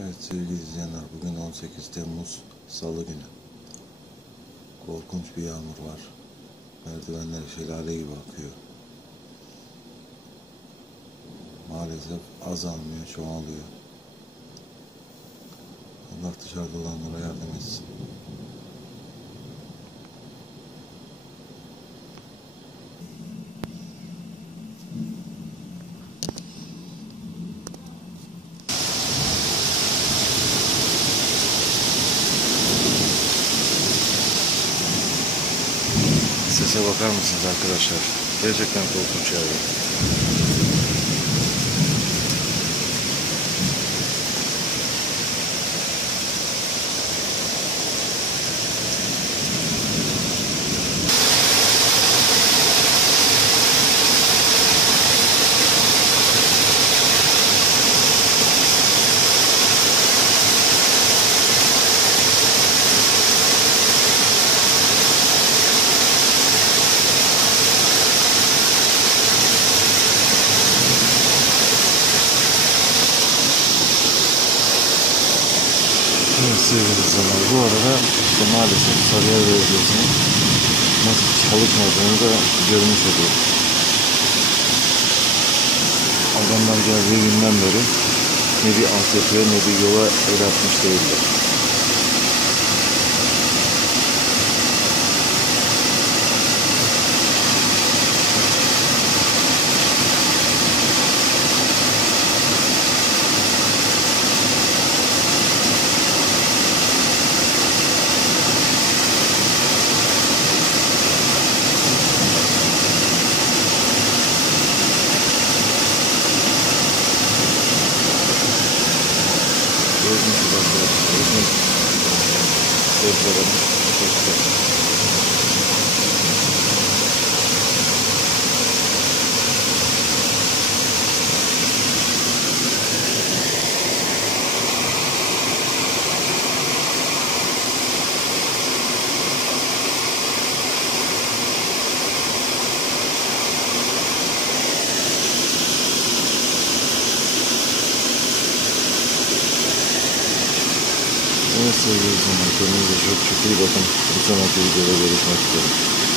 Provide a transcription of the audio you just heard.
Evet sevgili izleyenler, bugün 18 Temmuz Salı günü. Korkunç bir yağmur var. Merdivenler şelale gibi akıyor. Maalesef azalmıyor, çoğalıyor. Allah dışarıda olanlara yardım etsin. Sese bakar mısınız arkadaşlar? Gerçekten korkunç yağıyor. Evet sevgili izleyenler, bu arada işte maalesef Sarıyer Belediyesi'nin nasıl çalışmadığını da görmüş oluyor. Adamlar geldiği günden beri ne bir altyapıya ne bir yola el atmış değiller. Gördüğünüz gibi arkadaşlar, sebzelerin çekti. Evet sevgili izleyiciler, kendinize çok iyi bakın. Bir sonraki videoda görüşmek üzere.